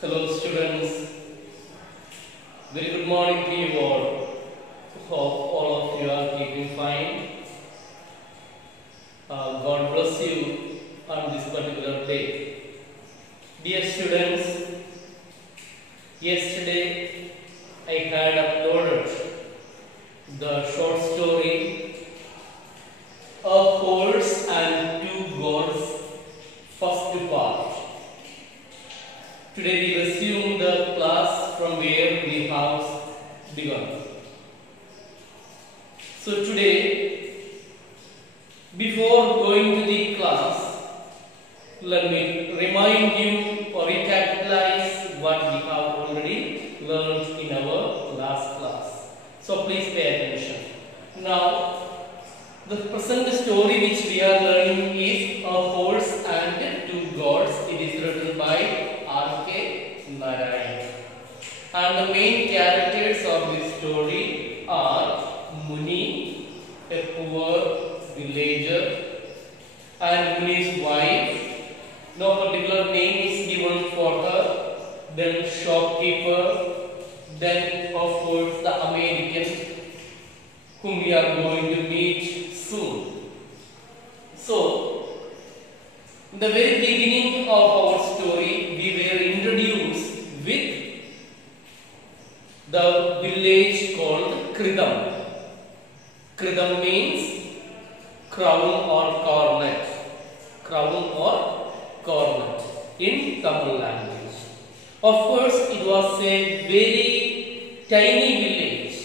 Hello students, very good morning to you all. Hope all of you are keeping fine. God bless you on this particular day. Dear students, yesterday I had uploaded the short story A Horse and Two Gods, first part. Today we resume the class from where we have begun. So today, before going to the class, let me remind you or recapitalize what we have already learned in our last class. So please pay attention. Now, the present story which we are learning is A Horse and Two Gods. It is written by R.K. Narayan. And the main characters of this story are Muni, a poor villager, and Muni's wife. No particular name is given for her. Then shopkeeper. Then of course the American whom we are going to meet soon. So, in the very beginning of our story, we were introduced with the village called Kridam. Kridam means crown or coronet. Crown or coronet in Tamil language. Of course, it was a very tiny village.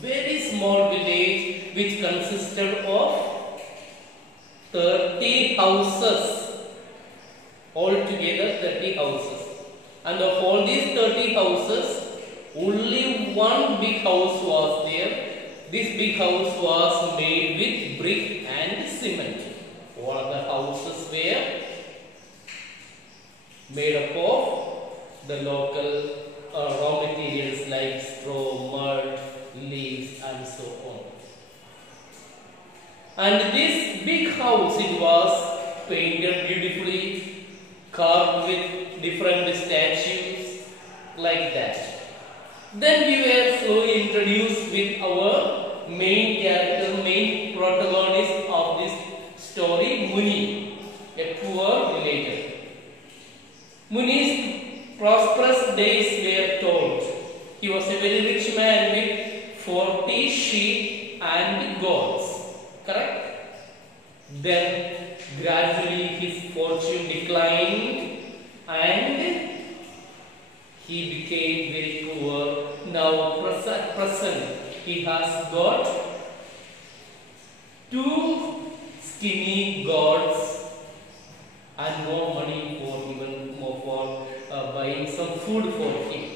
Very small village which consisted of 30 houses. Altogether 30 houses. And of all these 30 houses, only one big house was there. This big house was made with brick and cement. All other houses were made up of the local raw materials like straw, mud, leaves and so on. And this big house, it was painted beautifully, carved with different statues like that. Then we were slowly introduced with our main character, main protagonist of this story, Muni, a poor villager. Muni's prosperous days were told. He was a very rich man with 40 sheep and goats. Correct? Then gradually his fortune declined and he became very poor. Now present he has got 2 skinny goats and more money for even more for buying some food for him.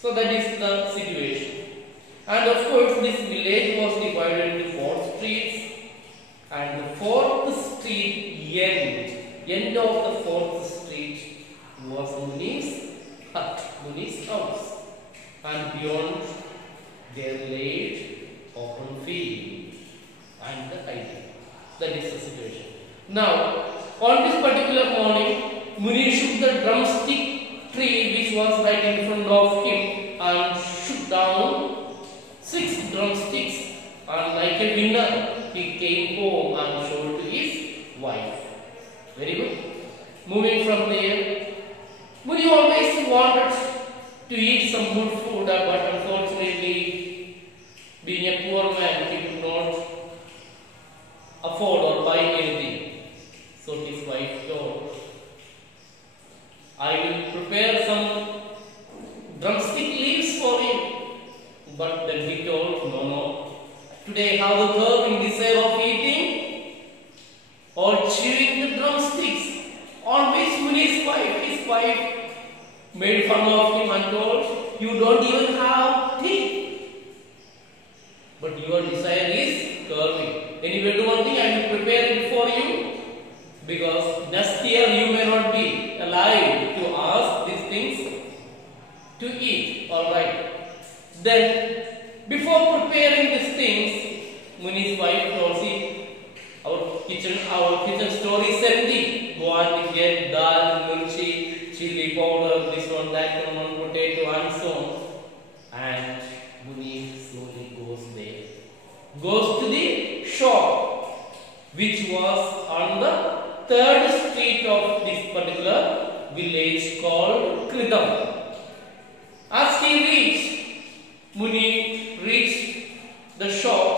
So that is the situation. And of course this village was divided into 4 streets, and the 4th street end of the 4th street was Muni's hut, Muni's house, and beyond there laid open field and the highway. That is the situation. Now on this particular morning, Muni shook the drumstick tree which was right in front of him and shook down 6 drumsticks, and like a winner he came home and showed to his wife. Very good. Moving from there, Muni always wanted to eat some good food, but unfortunately, being a poor man, he could not afford or buy anything. So his wife told, I will prepare some drumstick leaves for him. But then he told, no. Today I have a burning desire of eating or chewing the drumsticks. On which Muni's wife, his wife, made fun of him and told, you don't even have teeth. But your desire is curving. Anyway, do one thing, I will prepare it for you. Because next year you may not be alive to ask these things to eat. Alright. Then, before preparing these things, Muni's wife told, see, our kitchen store is empty. Go and get dal, mirchi, chili, third street of this particular village called Kritam. As Muni reached the shop,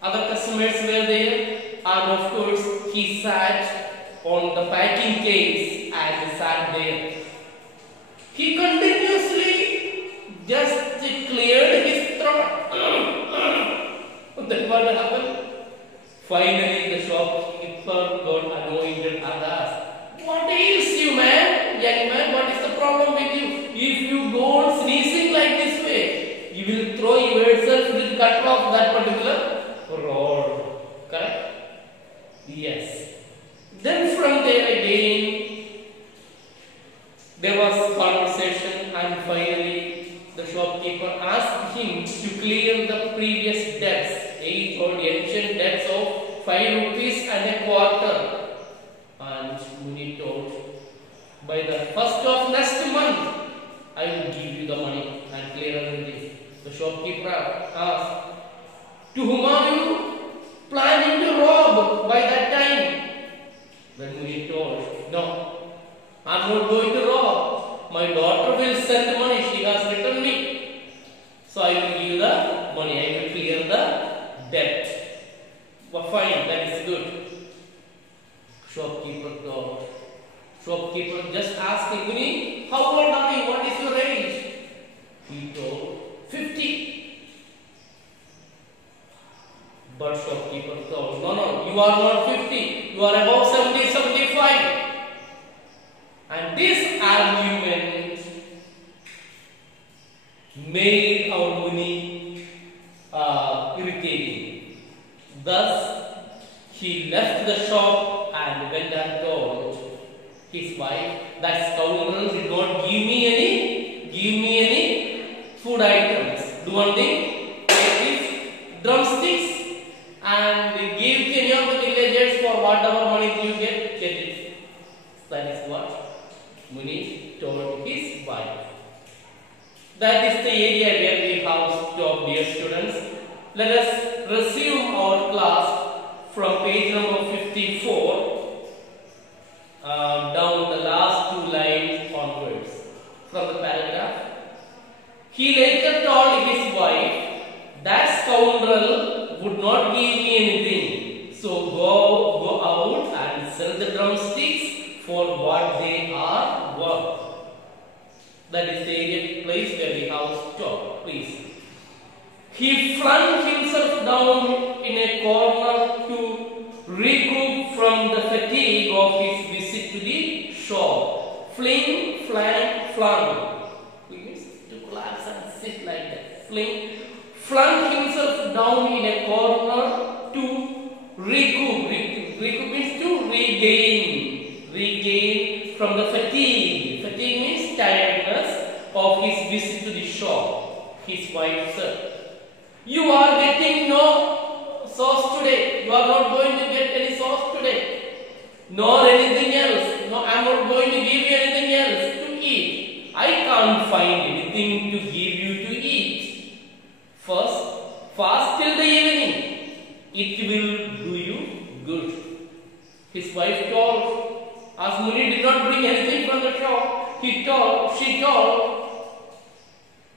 other customers were there, and of course he sat on the packing case and sat there. He continuously just cleared his throat. Then what happened? Finally the shopkeeper got annoyed and asked, "What ails you, man? Young man, what is the problem with you? If you go on sneezing like this way, you will throw yourself with cut off that particular rod." Correct? Yes. Then from there again, there was conversation, and finally the shopkeeper asked him to clear the previous debts, age-old ancient debts of 5 rupees and a quarter. And Muni told, "By the first of next month, I will give you the money and clear everything." The shopkeeper asked, "To whom are you planning to rob by that time?" Then Muni told, "No, I am not going to rob. My daughter will send the money. She has written me. So I will give the money. I will clear the debt." Well, fine, that is good. Shopkeeper thought. Shopkeeper just asked Muni, "How old are you? What is your age?" He told, 50. But shopkeeper thought, no, you are not 50. You are above 70, 75. And this argument made our Muni irritating. Thus, he left the shop and went and told his wife, "That scoundrel did not give me any food items. Do one thing, take these drumsticks and give to any of the villagers for whatever money you get it." That is what Muni told his wife. That is the area where we have stopped, dear students. Let us resume our class from page number 54 down the last 2 lines onwards from the paragraph. He later told his wife, "That scoundrel would not give me anything, so go out and sell the drumsticks for what they are worth." That is the area place where we have stopped. Please. He flung himself down in a corner to recoup from the fatigue of his visit to the shop. Fling, flang, flung. Means to collapse and sit like that. Flung himself down in a corner to recoup. Recoup means to regain from the fatigue. Fatigue means tiredness of his visit to the shop. His wife said, "You are getting no sauce today. You are not going to get any sauce today, nor anything else. No, I am not going to give you anything else to eat. I can't find anything to give you to eat. First, fast till the evening. It will do you good." His wife told, as Muni did not bring anything from the shop, she told,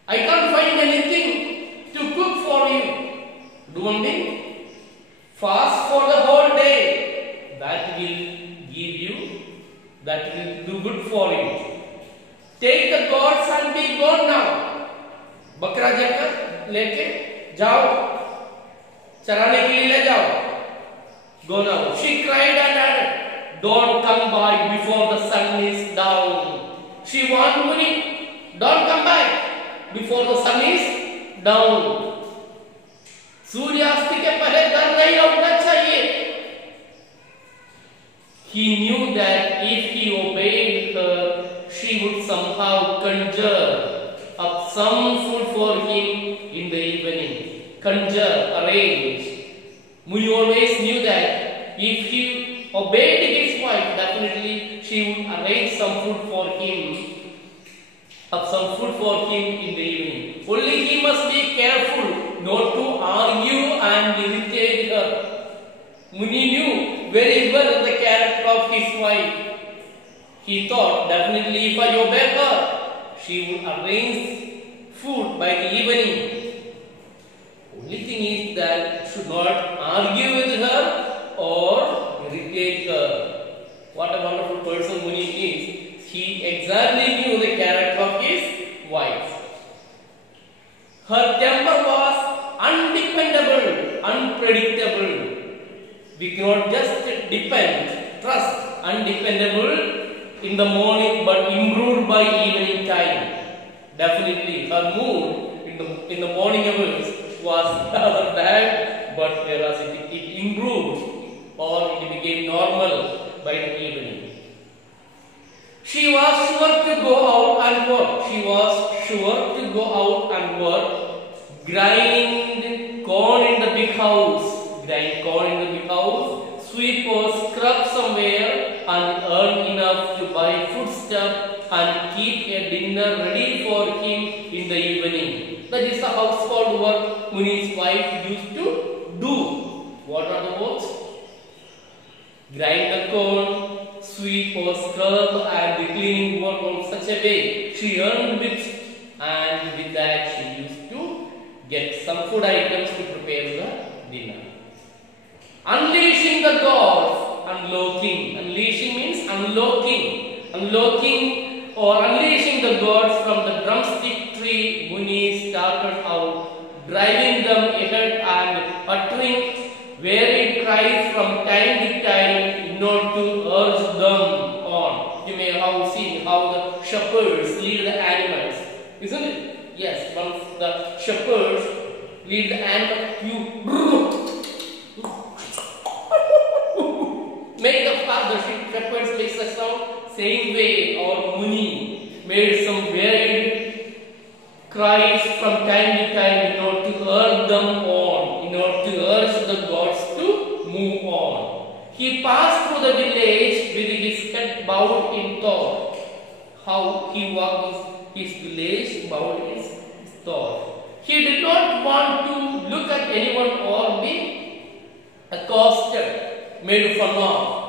"I can't find anything to cook for you. Do one thing, fast for the whole day. That will do good for you. Take the goats and be gone now. बकरा जाकर लेके जाओ, चराने के लिए ले जाओ. Go now." She cried and added, "Don't come back before the sun is down." She warned Muni, "Don't come back before the sun is down. सूर्यास्त के पहले घर नहीं लौटना चाहिए." He knew that if he obeyed her, she would somehow conjure up some food for him in the evening. Conjure, arrange. Muni always knew that if he obeyed his wife, definitely she would arrange some food for him, in the evening. Only he must be careful not to argue and irritate her. Muni knew very well the character his wife. He thought definitely if I obey her, she would arrange food by the evening. Only thing is that should not argue with her or irritate her. What a wonderful person Muni is. He exactly knew the character of his wife. Her temper was undependable, unpredictable. We cannot just trust, undependable in the morning but improved by evening time. Definitely, her mood in the morning hours was rather bad, but whereas it improved or it became normal by the evening. She was sure to go out and work. She was sure to go out and work, grind corn in the big house, sweep or scrub somewhere and earn enough to buy foodstuff and keep a dinner ready for him in the evening. That is the household work Muni's wife used to do. What are the works? Grind the corn, sweep or scrub and the cleaning work on such a way she earned with, and with that she used to get some food items to prepare the dinner. Unleashing the gods, unlocking. Unleashing means unlocking. Unlocking or unleashing the gods from the drumstick tree, Muni started out, driving them ahead and uttering varied cries from time to time in order to urge them on. You may have seen how the shepherds lead the animals, isn't it? Yes, once the shepherds lead the animals, make the shepherds make such sound. Same way, our Muni made some varied cries from time to time in order to urge them on, in order to urge the gods to move on. He passed through the village with his head bowed in thought. How he walked his village bowed in his thought. He did not want to look at anyone or be accosted, made fun of.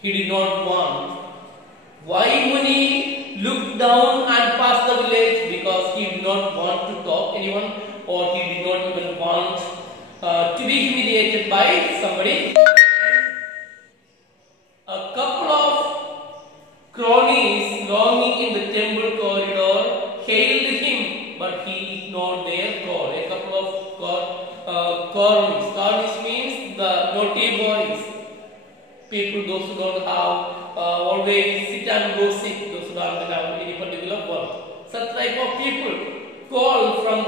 He did not want. Why Muni looked down and passed the village? Because he did not want to talk anyone, or he did not even want to be humiliated by somebody. A couple of cronies longing in the temple corridor hailed him, but he ignored their call. A couple of cronies. Cronies means the naughty boys. People, those who don't have always sit and gossip, those who don't have any particular work. Such type of people call from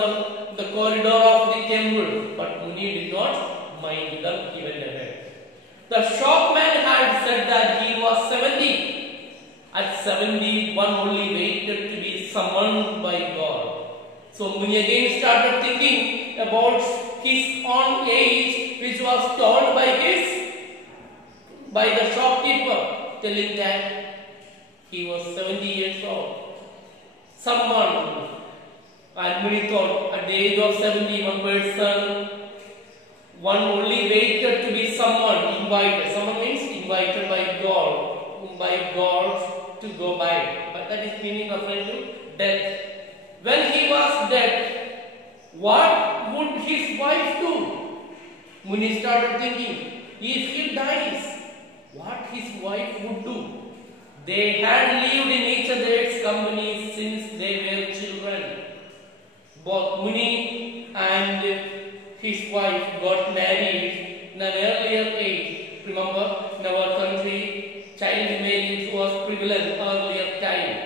the corridor of the temple, but Muni did not mind them, he went ahead. The shopman had said that he was 70. At 70, one only waited to be summoned by God. So Muni again started thinking about his own age, which was told by the shopkeeper, telling that he was 70 years old. Someone, and Muni thought, at the age of 70, one person, one only waited to be summoned, invited. Someone means invited by God to go by. But that is meaning referring to death. When he was dead, what would his wife do? Muni started thinking, if he dies, what his wife would do. They had lived in each other's company since they were children. Both Muni and his wife got married in an earlier age. Remember, in our country, child marriage was prevalent earlier time.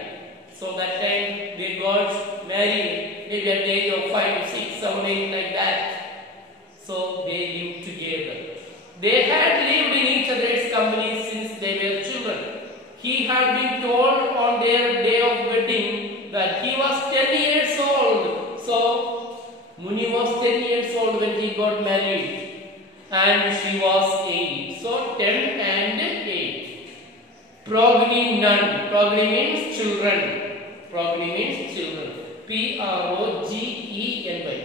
So that time they got married maybe at the age of 5, 6, 7, 8 like that. So they lived together. They had lived in each other's company since they were children. He had been told on their day of wedding that he was 10 years old. So Muni was 10 years old when he got married, and she was 8. So 10 and 8. Progeny none. Progeny means children. Progeny means children. Progeny.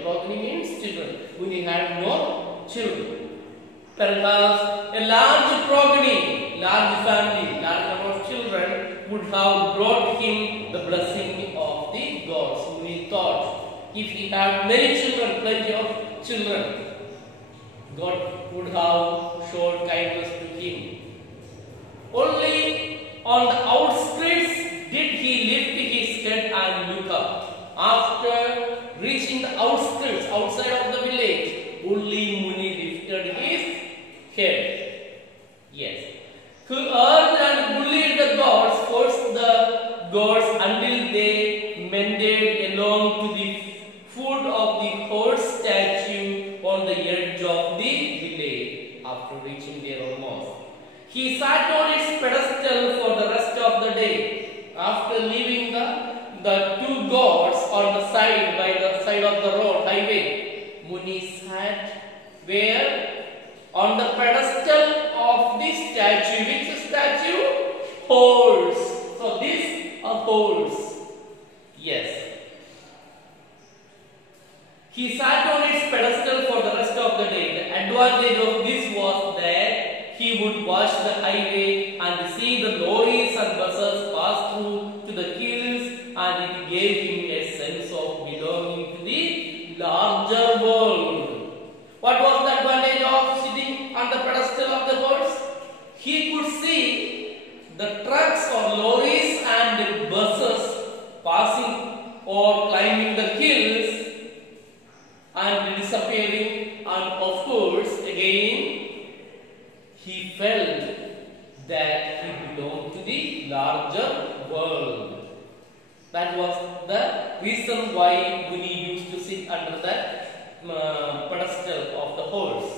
Progeny means children. Muni had no children. Perhaps a large progeny, large family, would have brought him the blessing of the gods. Muni thought if he had many children, plenty of children, God would have shown kindness to him. Only on the outskirts did he lift his head and look up. After reaching the outskirts, outside of the village, only Muni lifted his head. Yes. Who urged and bullied the gods, forced the gods until they mended along to the foot of the horse statue on the edge of the village. After reaching there almost, he sat on its pedestal for the rest of the day. After leaving the two gods on the side by the side of the road highway, Muni sat where? On the pedestal of the statue. Which statue? Horse. So this a horse. Yes. He sat on its pedestal for the rest of the day. The advantage of this was that he would watch the highway and see the lorries and buses pass through to the hills, and it gave him a sense of belonging to the larger world. What was the advantage of sitting on the pedestal of the horse? He could see the trucks or lorries and buses passing or climbing the hills and disappearing, and of course again he felt that he belonged to the larger world. That was the reason why Muni used to sit under the pedestal of the horse.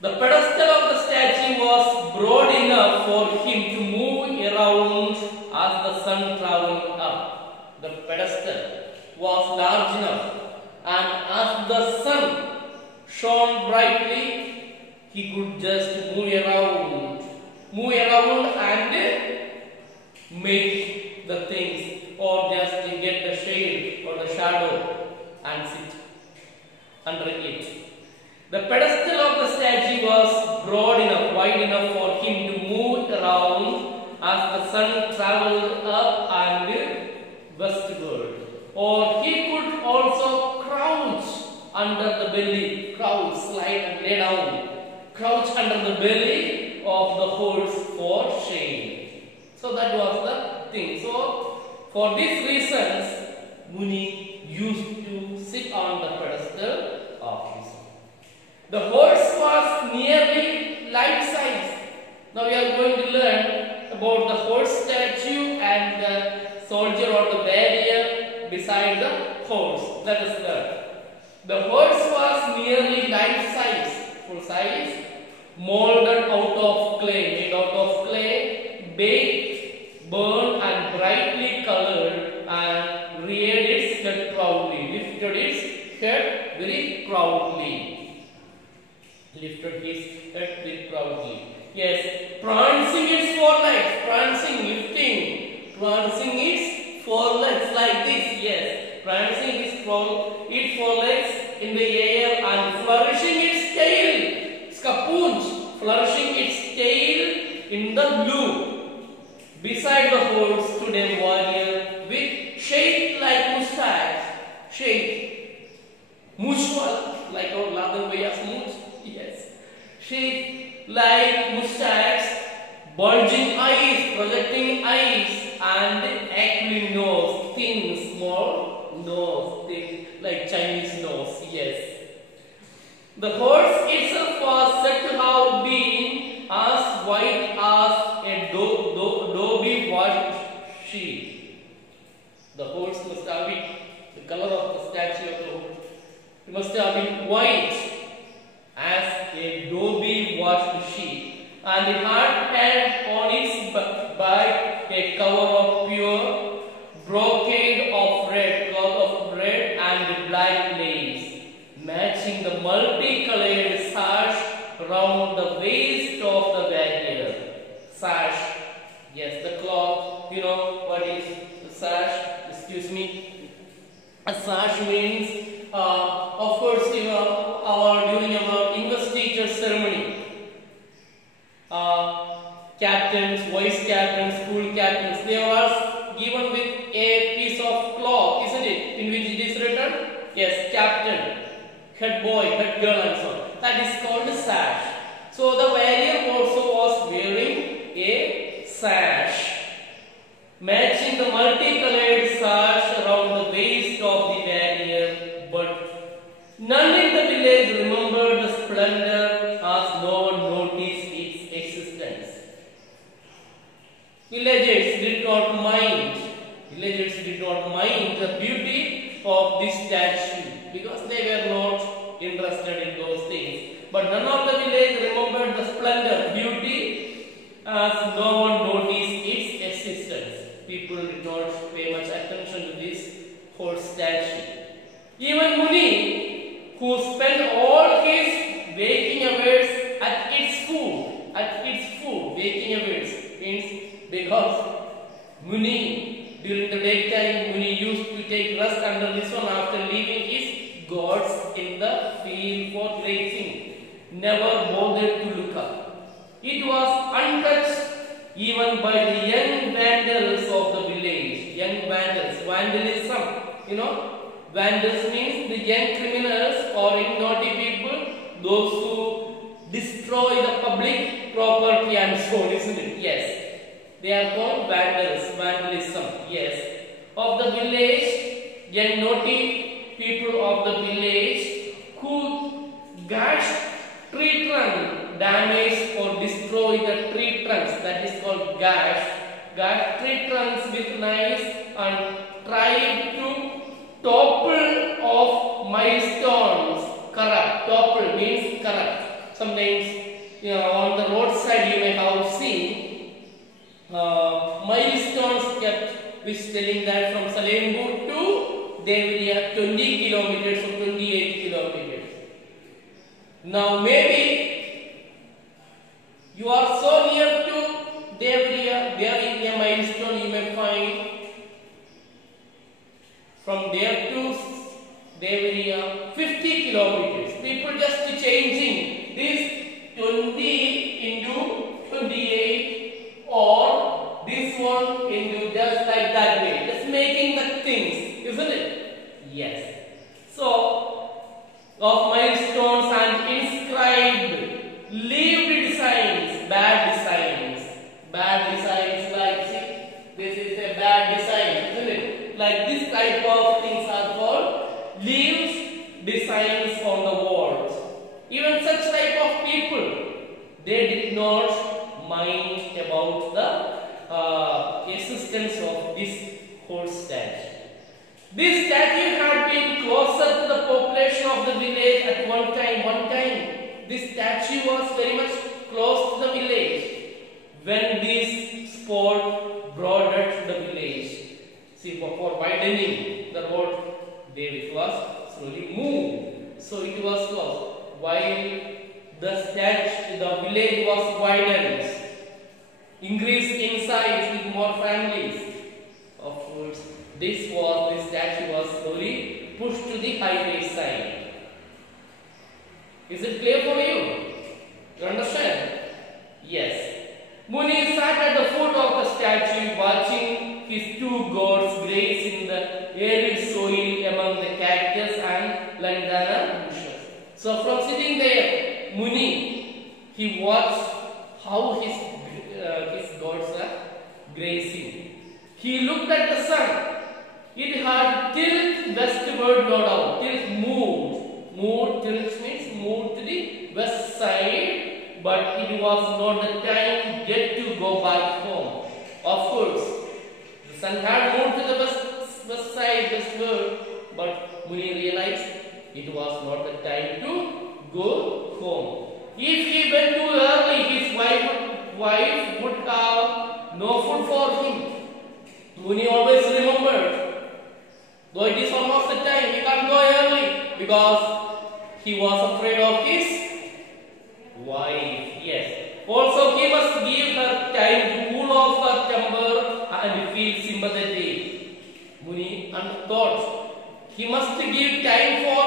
The pedestal of the statue was broad enough for him to move around as the sun traveled up. The pedestal was large enough, and as the sun shone brightly, he could just move around and make the things, or just get the shade or the shadow and sit under it. The pedestal of the statue was broad enough, wide enough for him to move around as the sun traveled up and westward. Or he could also crouch under the belly, slide and lay down, crouch under the belly of the horse for shade. So that was the thing. So for these reasons, Muni used to sit on the pedestal of his. The horse was nearly life size. Now we are going to learn about the horse statue and the soldier or the barrier beside the horse. Let us learn. The horse was nearly life size, full size, molded out of clay, made out of clay, baked, burned and brightly colored, and reared its head proudly, lifted its head very proudly. Lifted his head very proudly. Yes, prancing its forelegs, prancing, lifting, prancing its forelegs like this. Yes, prancing its forelegs in the air and flourishing its tail, scapoonge, flourishing its tail in the blue. Beside the horse stood a warrior with shaped like mustache, shaped, mushwala, like our Ladan Bhaiya's mush. Yes, shaped like mustache, bulging eyes, projecting eyes, and aquiline nose, thin, small nose, thin, like Chinese nose. Yes. The horse itself was said to have been as white as a dhobi washed sheet. The horse must have been, the color of the statue of the horse, it must have been white as a dhobi washed sheet, and it had on its back a cover of pure brocade of red, cloth of red and black lace, matching the multicolored sash around the waist of the barrier. Sash, yes, the cloth, you know what is the sash? Excuse me. A sash means, of course, during our English teacher ceremony, captains, vice captains, school they was given with a piece of cloth, isn't it? In which it is written, yes, captain, head boy, head girl, and so on. That is called a sash. So the warrior also was wearing a sash, matching the multicolored sash around the waist of the warrior. But none in the village remembered the splendor, as no one noticed its existence. Villagers did not mind. Villagers did not mind the beauty of this statue because they were not interested in those things. But none of the village remembered the splendor, beauty, as no one noticed its existence. People did not pay much attention to this whole statue. Even Muni, who spent all his waking hours at its food, waking hours means because Muni, during the daytime, Muni used to take rest under this one after leaving his gods in the field for grazing, never bothered to look up. It was untouched even by the young vandals of the village. Young vandals, vandalism, you know, vandals means the young criminals or naughty people, those who destroy the public property and so on, isn't it? Yes. They are called vandals, vandalism, yes. Of the village, young naughty people of the village who gashed tree trunk, damage or destroy the tree trunks, that is called gash tree trunks with knives and tried to topple off milestones. Corrupt, topple means corrupt. Sometimes on the roadside you may have seen milestones kept, which telling that from Salembur to Devriya 20 kilometers or 28 kilometers. Now maybe you are so near to Devriya, there in a milestone you may find from there to Devriya 50 kilometers. People just changing this 20 into 28 or this one into just like that way, just making the things, isn't it? Yes. So of milestones and inscribed leaved designs, bad designs like, see, this is a bad design, isn't it? Like this type of things are called leaves designs on the walls. Even such type of people, they did not mind about the existence of this whole statue. This statue had been closer to the population of the village at one time. This statue was very much close to the village when this sport broadened the village. See, for widening the road, there it was slowly moved. So it was close. While the village was widened, increased in size with more families. Of course, this statue was slowly pushed to the highway side. Is it clear for you? You understand? Yes. Muni sat at the foot of the statue, watching his two gods graze in the arid soil among the cactus and lantana bushes. So from sitting there, Muni, he watched how his gods are grazing. He looked at the sun. It had tilt westward, no doubt. Tilt moved. Tilt means moved to the west side, but it was not the time yet to go back home. Of course, the sun had moved to the west side, westward, but Muni realized it was not the time to go home. If he went too early, his wife would have no food for him. Muni always remembered, though it is almost the time, he can't go early because he was afraid of his wife. Yes. Also, he must give her time to cool off her temper and feel sympathetic. Muni thought he must give time for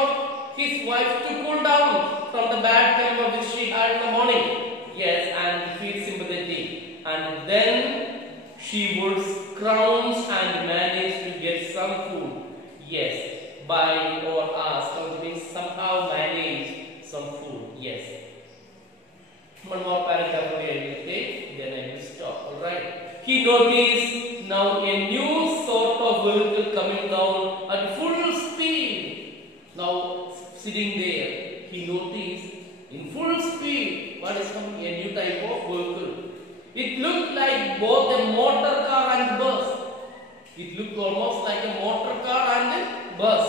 his wife to cool down from the bad temper which she had in the morning. Yes, and feel sympathetic. And then she would scrounge and manage to get some food. Yes, buy or ask, means somehow manage some food. Yes. One more paragraph I will take, then I will stop. Alright. He noticed now a new sort of vehicle coming down at full speed. Now sitting there, he noticed in full speed what is coming, a new type of vehicle. It looked like both a motor car and bus. It looked almost like a motor car and a bus.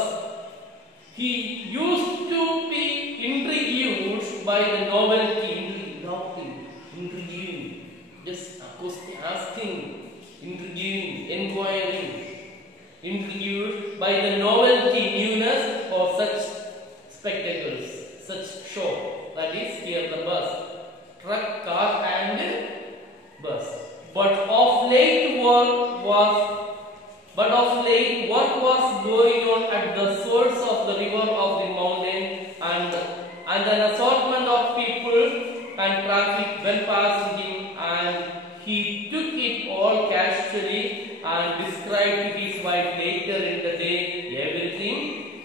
He used to be intrigued by the novelty, intriguing, just asking, intriguing, inquiring, intrigued by the novelty, newness of such spectacles, such show. That is here the bus, truck, car and bus. But of late work was going on at the source of the river of the mountain, and an assortment of people and traffic went past him, and he took it all casually and described to his wife later in the day everything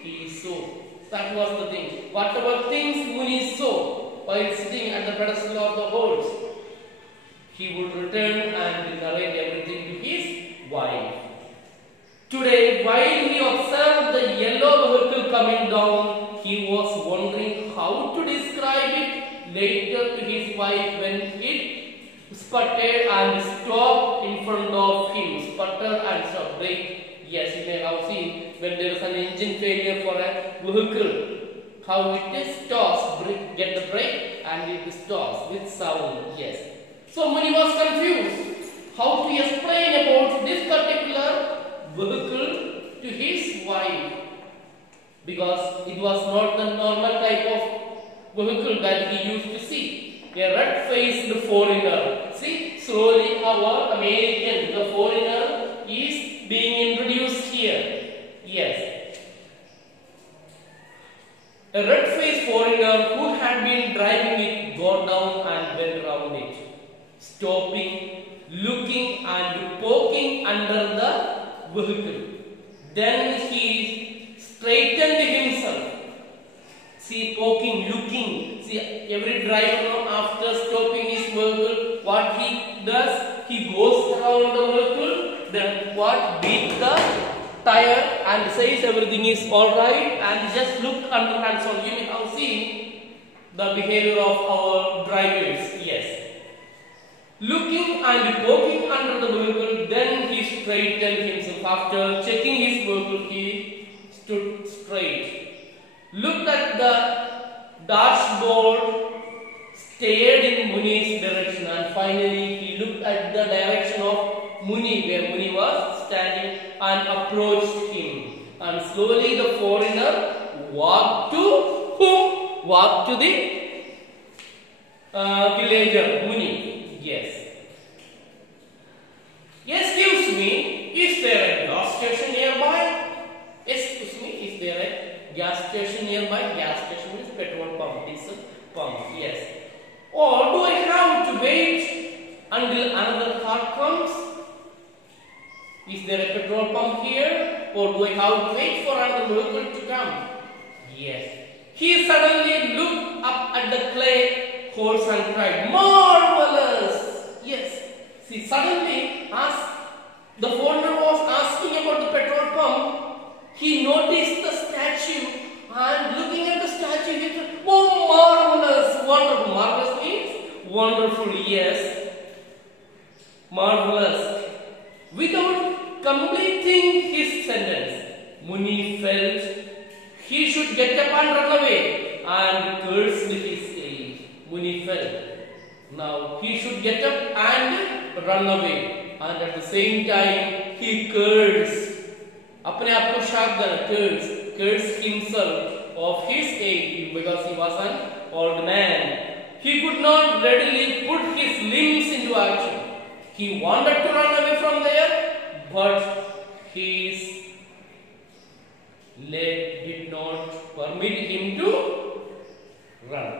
he saw. That was the thing. Whatever things Muni saw while sitting at the pedestal of the horse, he would return and narrate everything to his wife. Today, while he observed the yellow vehicle coming down, he was wondering how to describe it later to his wife when it sputtered and stopped in front of him. Sputter and stop, brake. Yes, you may have seen when there is an engine failure for a vehicle, how it stops, get the brake and it stops with sound. Yes. So Muni was confused how to explain about this particular vehicle to his wife, because it was not the normal type of vehicle that he used to see. A red-faced foreigner. See, slowly our American, the foreigner, is being introduced here. Yes. A red-faced foreigner who had been driving it got down and went around it, stopping, looking and poking under the vehicle. Then he straightened himself. See, poking, looking. See, every driver after stopping his vehicle, what he does, he goes around the vehicle, then what, beat the tire and says everything is alright, and just look under hands on. You may have seen the behavior of our drivers. Yes. Looking and poking under the vehicle, then he straightened himself. After checking his vehicle, he stood straight, looked at the dashboard, stared in Muni's direction, and finally he looked at the direction of Muni, where Muni was standing, and approached him. And slowly the foreigner walked to whom? Walked to the villager, Muni. Yes. Excuse me, is there a gas station nearby? Excuse me, is there a gas station nearby? Gas station is petrol pump, diesel pump. Yes. Or do I have to wait until another car comes? Is there a petrol pump here? Or do I have to wait for another vehicle to come? Yes. He suddenly looked up at the clay horse and cried, "Marvelous!" Yes. See, suddenly, as the foreigner was asking about the petrol pump, he noticed the statue, and looking at the statue, he said, "Oh, marvelous, wonderful." Marvelous means wonderful, yes. Marvelous. Without completing his sentence, Muni felt he should get up and run away, and cursed his age. Muni felt now he should get up and run away, and at the same time he cursed. अपने आप को शाक cursed himself of his age, because he was an old man. He could not readily put his limbs into action. He wanted to run away from there, but his leg did not permit him to run.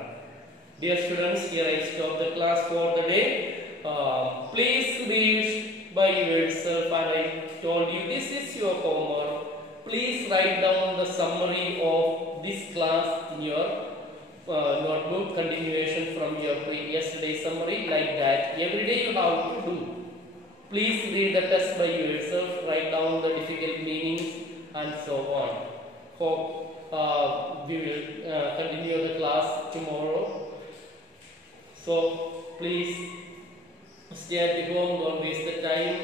Dear students, here I stop the class for the day. Please read by yourself, and I told you this is your homework. Please write down the summary of this class in your notebook, continuation from your yesterday's summary, like that. Every day you have to do. Please read the test by yourself, write down the difficult meanings and so on. Hope we will continue the class tomorrow. So please stay at home, don't waste the time.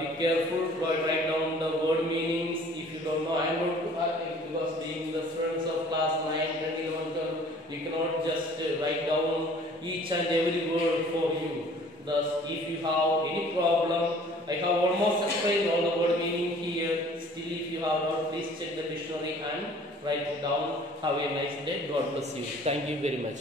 Be careful, write down the word meanings. If you don't know, I am going to because being the students of class 9, 10, 11, 12, you cannot just write down each and every word for you. Thus, if you have any problem, I have almost explained all the word meaning here. Still, if you have not, please check the dictionary and write it down. Have a nice day. God bless you. Thank you very much.